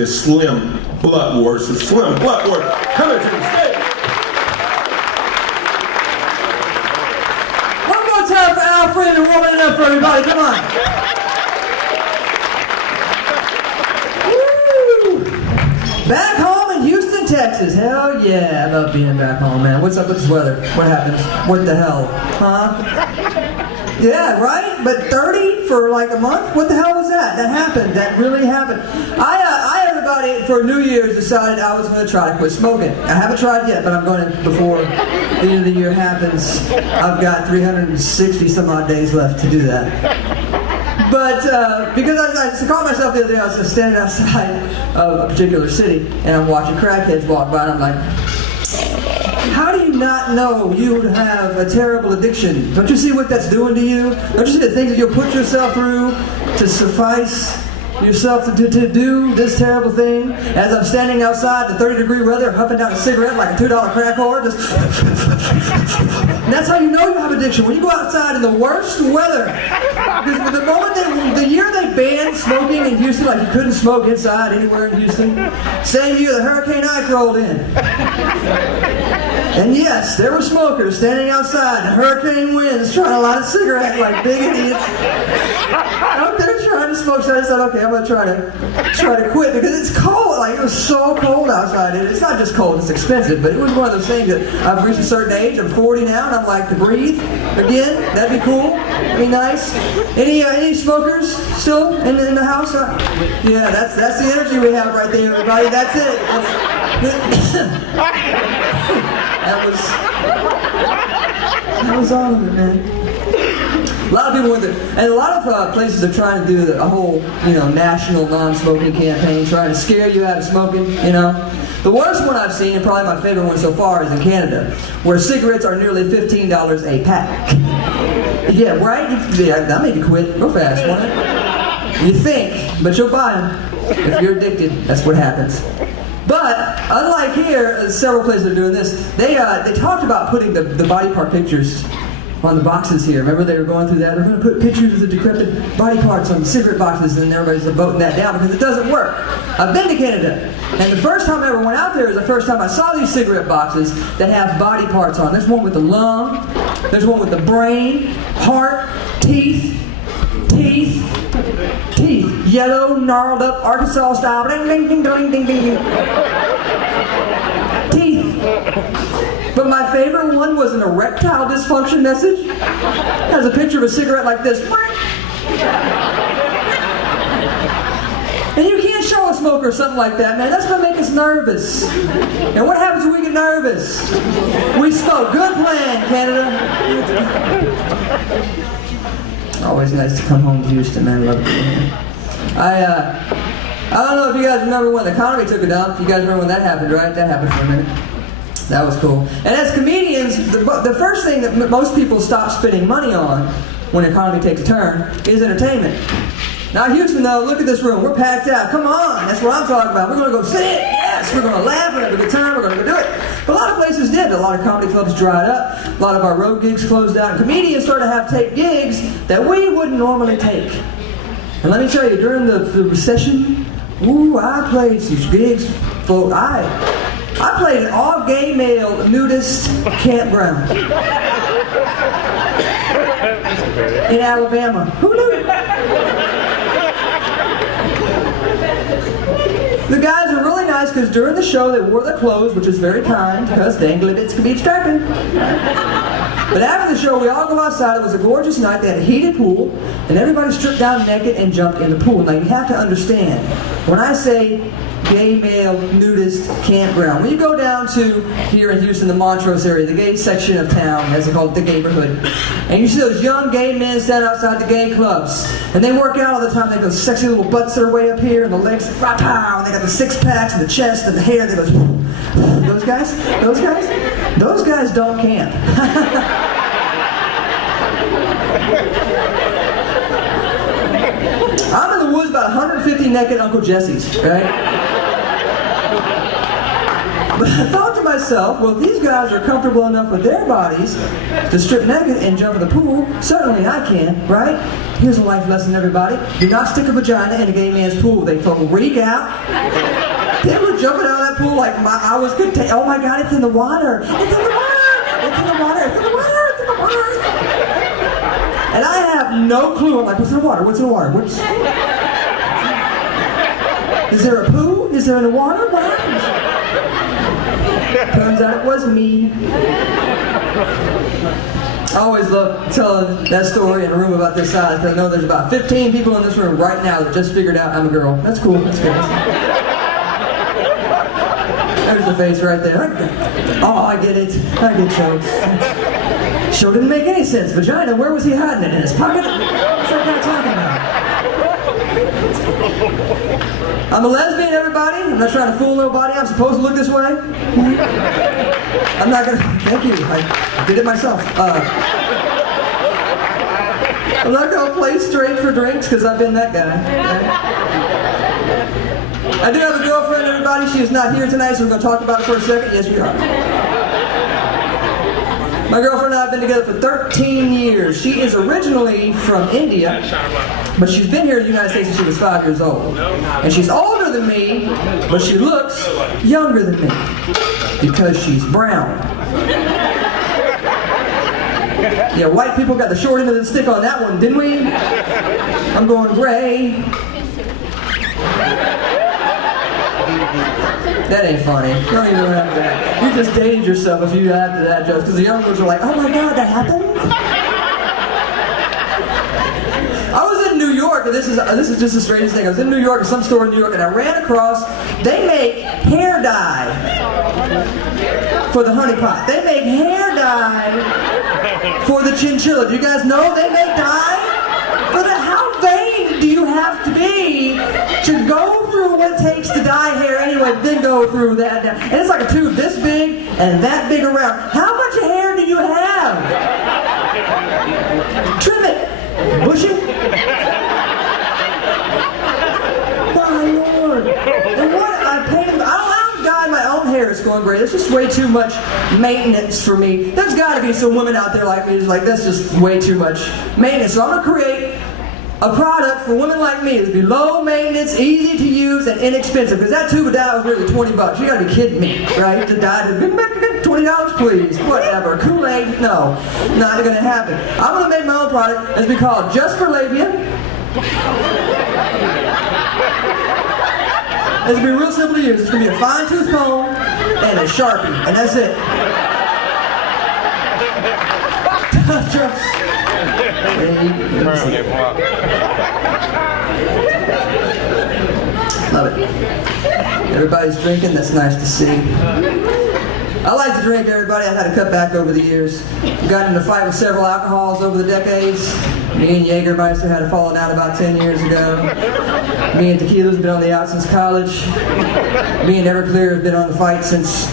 is Slim Bloodworth. So Slim Bloodworth, coming to the stage. One more time for Alfred and warming it up for everybody. Come on. Woo! Back home in Houston, Texas. Hell yeah, I love being back home, man. What's up with this weather? What happens? What the hell? Huh? Yeah, right? But 30 for like a month? What the hell was that? That happened. That really happened. I everybody, for New Year's, decided I was going to try to quit smoking. I haven't tried yet, but I'm going to before the end of the year happens. I've got 360 some odd days left to do that. But because I caught myself the other day, I was just standing outside of a particular city, and I'm watching crackheads walk by, and I'm like, how do you not know you have a terrible addiction? Don't you see what that's doing to you? Don't you see the things that you'll put yourself through to suffice yourself to do this terrible thing? As I'm standing outside in 30-degree weather, huffing down a cigarette like a $2 crack whore, just... And that's how you know you have addiction. When you go outside in the worst weather. Because the moment the year they banned smoking in Houston, like you couldn't smoke inside anywhere in Houston, same year the Hurricane Ike rolled in. And yes, there were smokers standing outside in hurricane winds trying to light a cigarette like big idiots. Out there trying to smoke, so I said, okay, I'm gonna try to quit because it's cold. Like it was so cold outside. And it's not just cold; it's expensive. But it was one of those things that I've reached a certain age. I'm 40 now, and I'm like to breathe again. That'd be cool. That'd be nice. Any smokers still in the house? Yeah, that's the energy we have right there, everybody. That's it. That was all of it, man. A lot of people went there, and a lot of places are trying to do a whole, national non-smoking campaign, trying to scare you out of smoking, The worst one I've seen, and probably my favorite one so far, is in Canada, where cigarettes are nearly $15 a pack. Yeah, right? That'll make you quit real fast, won't it? You think, but you'll buy them. If you're addicted, that's what happens. But, unlike here, several places are doing this, they talked about putting the body part pictures on the boxes here. Remember they were going through that? They're going to put pictures of the decrepit body parts on the cigarette boxes, and everybody's voting that down because it doesn't work. I've been to Canada, and the first time I ever went out there is the first time I saw these cigarette boxes that have body parts on. There's one with the lung, there's one with the brain, heart, teeth. Yellow, gnarled up, Arkansas style. Ding, ding, ding, ding, ding, ding, ding. Teeth. But my favorite one was an erectile dysfunction message. It has a picture of a cigarette like this. And you can't show a smoker something like that, man. That's going to make us nervous. And what happens when we get nervous? We smoke. Good plan, Canada. Always nice to come home to Houston, man. Love being here. I don't know if you guys remember when the economy took a dump. You guys remember when that happened, right? That happened for a minute. That was cool. And as comedians, the first thing that most people stop spending money on when the economy takes a turn is entertainment. Now Houston, though, look at this room. We're packed out. Come on. That's what I'm talking about. We're going to go see it. Yes. We're going to laugh. We're going to have a good time. We're going to go do it. But a lot of places did. A lot of comedy clubs dried up. A lot of our road gigs closed down. And comedians started to have to take gigs that we wouldn't normally take. And let me tell you, during the recession, I played some gigs. I played an all-gay male nudist campground in Alabama. Who knew? The guys are really nice because during the show they wore their clothes, which is very kind because dang bits can be distracting. But after the show, we all go outside. It was a gorgeous night. They had a heated pool, and everybody stripped down naked and jumped in the pool. Now, you have to understand, when I say gay male nudist campground, when you go down to, here in Houston, the Montrose area, the gay section of town, as they call it, the neighborhood, and you see those young gay men stand outside the gay clubs, and they work out all the time. They have those sexy little butts that are way up here, and the legs, and they got the six-packs, and the chest, and the hair, they go, those guys don't camp. I'm in the woods about 150 naked Uncle Jesse's, right? But I thought to myself, well, if these guys are comfortable enough with their bodies to strip naked and jump in the pool, certainly I can, right? Here's a life lesson, everybody. Do not stick a vagina in a gay man's pool. They freak out. They were jumping out of that pool like I was contained. Oh my God, it's in the water. It's in the water. It's in the water. It's in the water. It's in the water. And I have no clue. I'm like, what's in the water? What's in the water? Is there a poo? Is there in the water? What happens? Turns out it was me. I always love telling that story in a room about this size because I know there's about 15 people in this room right now that just figured out I'm a girl. That's cool. That's good. There's the face right there. Oh, I get it. I get jokes. Show didn't make any sense. Vagina, where was he hiding it? In his pocket? What's that guy talking about? I'm a lesbian, everybody. I'm not trying to fool nobody. I'm supposed to look this way. I'm not gonna. Thank you. I did it myself. I'm not gonna play straight for drinks because I've been that guy. I do have a girlfriend, everybody. She is not here tonight, so we're gonna talk about it for a second. Yes, we are. My girlfriend and I have been together for 13 years. She is originally from India, but she's been here in the United States since she was 5 years old. And she's older than me, but she looks younger than me because she's brown. Yeah, white people got the short end of the stick on that one, didn't we? I'm going gray. That ain't funny. Don't even have that. You just dated yourself if you added that joke, because the young ones are like, oh my God, that happened? I was in New York, and this is just the strangest thing. I was in New York, at some store in New York, and I ran across, they make hair dye for the honey pot. They make hair dye for the chinchilla. Do you guys know they make dye? For the, how vain do you have to be to go through what it takes to dye hair anyway, then go through that? And it's like a tube this big and that big around. How much hair do you have? Trim it. Bushy. My Lord. And what I painted, I don't dye my own hair. It's going great. It's just way too much maintenance for me. There's got to be some women out there like me who's like, that's just way too much maintenance. So I'm going to create a product for women like me. It'll be low maintenance, easy to use, and inexpensive. Because that tube of dye was really $20. You gotta be kidding me, right? To dye, $20, please. Whatever. Kool-Aid? No, not gonna happen. I'm gonna make my own product. It's gonna be called Just for Labia. It's gonna be real simple to use. It's gonna be a fine tooth comb and a Sharpie, and that's it. Love it. Everybody's drinking. That's nice to see. I like to drink, everybody. I've had to cut back over the years. Got in a fight with several alcohols over the decades. Me and Jägermeister had a falling out about 10 years ago. Me and Tequila's been on the out since college. Me and Everclear have been on the fight since,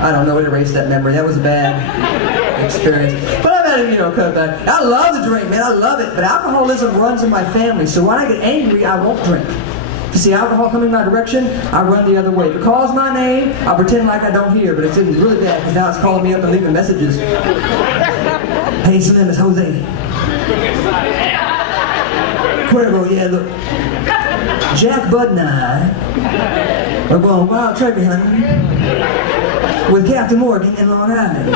I don't know, erase that memory. That was a bad experience. But I've had to, cut back. I love to drink, man. I love it. But alcoholism runs in my family. So when I get angry, I won't drink. If you see alcohol coming my direction, I run the other way. If it calls my name, I pretend like I don't hear. But it's really bad because now it's calling me up and leaving messages. Hey, Slim, it's Jose. Cuervo, yeah, look. Jack, Bud, and I are going wild turkey hunting with Captain Morgan in Long Island.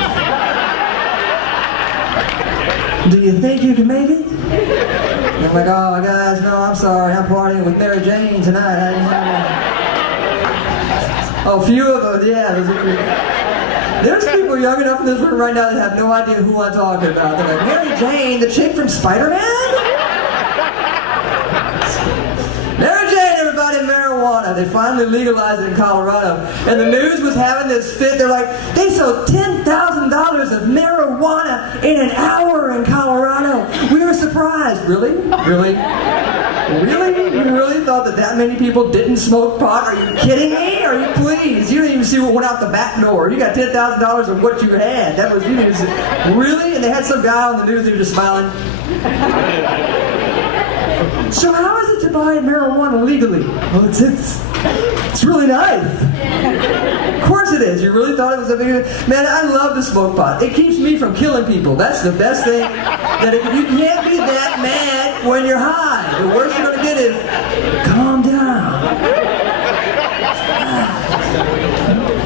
Do you think you can make it? And I'm like, oh guys, no, I'm sorry, I'm partying with Mary Jane tonight. I didn't have a few of them, yeah, there's a few. There's people young enough in this room right now that have no idea who I'm talking about. They're like, Mary Jane, the chick from Spider-Man? Mary Jane, everybody, marijuana. They finally legalized it in Colorado. And the news was having this fit. They're like, they sold $10,000 of marijuana in an hour in Colorado. We were surprised. Really? Really? Really? You really thought that many people didn't smoke pot? Are you kidding me? Are you please? You didn't even see what went out the back door. You got $10,000 of what you had. That was, you didn't see. Really? And they had some guy on the news who was just smiling. So how is it to buy marijuana legally? Well, it's really nice. Of course it is. You really thought it was a big... Man, I love to smoke pot. It keeps me from killing people. That's the best thing. You can't be that mad when you're high. The worst you're going to get is, calm down.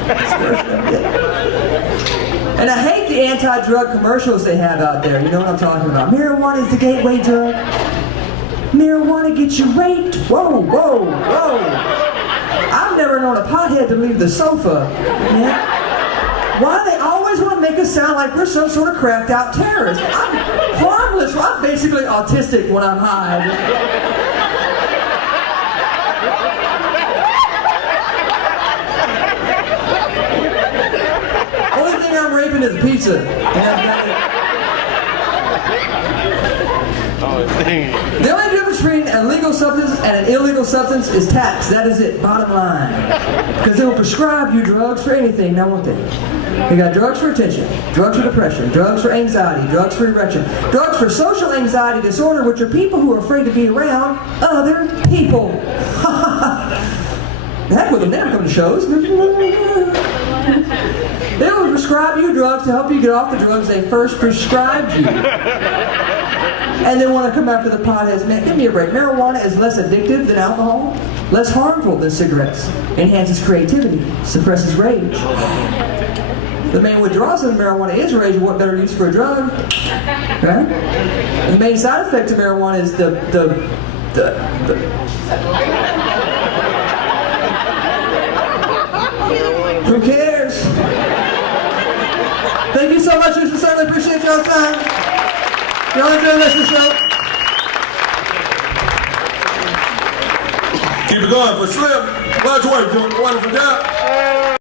That's the worst you're going to get. And I hate the anti-drug commercials they have out there. You know what I'm talking about. Marijuana is the gateway drug. Marijuana gets you raped. Whoa, whoa, whoa. I've never known a pothead to leave the sofa. Man. Why do they always want to make us sound like we're some sort of cracked out terrorist? I'm harmless. I'm basically autistic when I'm high. Only thing I'm raping is pizza. The only difference between a legal substance and an illegal substance is tax. That is it, bottom line. Because they will prescribe you drugs for anything, now won't they? They got drugs for attention, drugs for depression, drugs for anxiety, drugs for erection, drugs for social anxiety disorder, which are people who are afraid to be around other people. Heck with them, they don't come to shows. They will prescribe you drugs to help you get off the drugs they first prescribed you. And they want to come after the potheads. Man, give me a break. Marijuana is less addictive than alcohol, less harmful than cigarettes, enhances creativity, suppresses rage. The main withdrawal of marijuana is rage. What better use for a drug? Right? The main side effect of marijuana is Who cares? Thank you so much. I certainly appreciate y'all's time. Y'all enjoy the show. Keep it going for Slim. Bloodworth doing a wonderful job.